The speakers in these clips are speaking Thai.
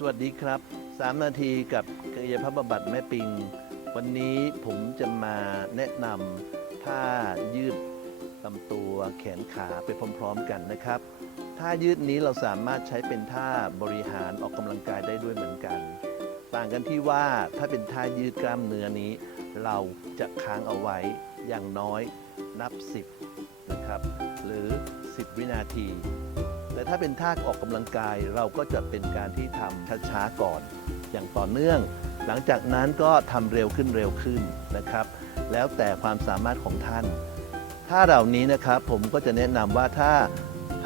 สวัสดีครับ 3 นาทีกับกายภาพบำบัดแม่ปิง วันนี้ผมจะมาแนะนำท่ายืดลำตัวแขนขาไปพร้อมๆกันนะครับ ท่ายืดนี้เราสามารถใช้เป็นท่าบริหารออกกำลังกายได้ด้วยเหมือนกัน ต่างกันที่ว่าถ้าเป็นท่ายืดกล้ามเนื้อนี้ เราจะค้างเอาไว้อย่างน้อยนับ 10 นะครับ หรือ 10 วินาที ถ้าเป็นท่าออกกำลังกายเราก็จะเป็นการที่ทำช้าๆก่อน อย่างต่อเนื่อง หลังจากนั้นก็ทำเร็วขึ้นเร็วขึ้นนะครับ แล้วแต่ความสามารถของท่านท่าเหล่านี้นะครับผมก็จะแนะนำว่าถ้า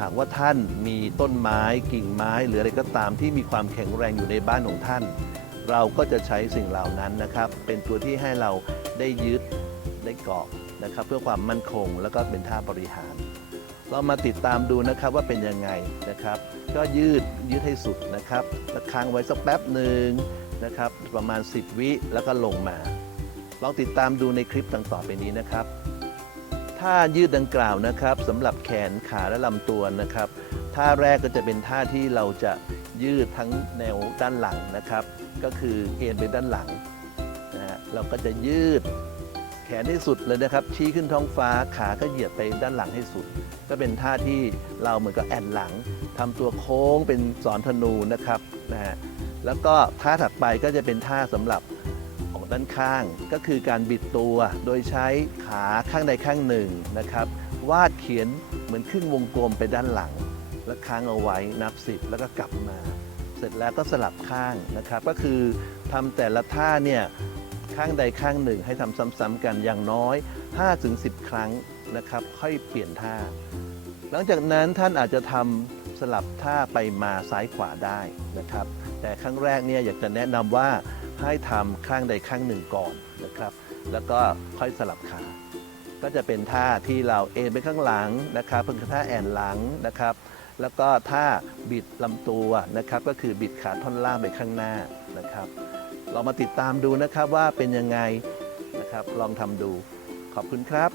หากว่าท่านมีต้นไม้กิ่งไม้หรืออะไรก็ตามที่มีความแข็งแรงอยู่ในบ้านของท่าน เราก็จะใช้สิ่งเหล่านั้นนะครับ เป็นตัวที่ให้เราได้ยึดได้เกาะนะครับ เพื่อความมั่นคงแล้วก็เป็นท่าบริหาร เรามาติดตามดูนะครับว่าเป็นยังไงนะครับ ก็ยืดยืดให้สุดนะครับแล้วค้างไว้สักแป๊บหนึ่งนะครับ ประมาณ 10 วิแล้วก็ลงมาลองติดตามดูในคลิปต่างต่อไปนี้นะครับท่ายืดดังกล่าวนะครับสำหรับแขนขาและลำตัวนะครับท่าแรกก็จะเป็นท่าที่เราจะยืดทั้งแนวด้านหลังนะครับ ก็คือเอ็นไปด้านหลังนะฮะเราก็จะยืด นให้สุดเลยนะครับ ชี้ขึ้นท้องฟ้าขาก็เหยียดไปด้านหลังให้สุด ก็เป็นท่าที่เราเหมือนกับแอนหลังทำตัวโค้งเป็นสอนธนูนะครับนะฮะแล้วก็ท่าถัดไปก็จะเป็นท่าสำหรับออกด้านข้าง ก็คือการบิดตัวโดยใช้ขาข้างใดข้างหนึ่งนะครับ วาดเขียนเหมือนครึ่งวงกลมไปด้านหลัง แล้วค้างเอาไว้นับสิบแล้วก็กลับมา เสร็จแล้วก็สลับข้างนะครับ ก็คือทำแต่ละท่าเนี่ย ข้างใดข้างหนึ่งให้ทำซ้ำๆกันอย่างน้อย 5-10 ครั้งนะครับค่อยเปลี่ยนท่า หลังจากนั้นท่านอาจจะทำสลับท่าไปมาซ้ายขวาได้นะครับ แต่ครั้งแรกเนี่ยอยากจะแนะนำว่าให้ทำข้างใดข้างหนึ่งก่อนนะครับ แล้วก็ค่อยสลับขา ก็จะเป็นท่าที่เราเอนไปข้างหลังนะครับเป็นท่าแอนหลังนะครับ แล้วก็ท่าบิดลำตัวนะครับ ก็คือบิดขาท่อนล่างไปข้างหน้านะครับ เรามาติดตามดูนะครับว่าเป็นยังไงนะครับ ลองทำดูขอบคุณครับ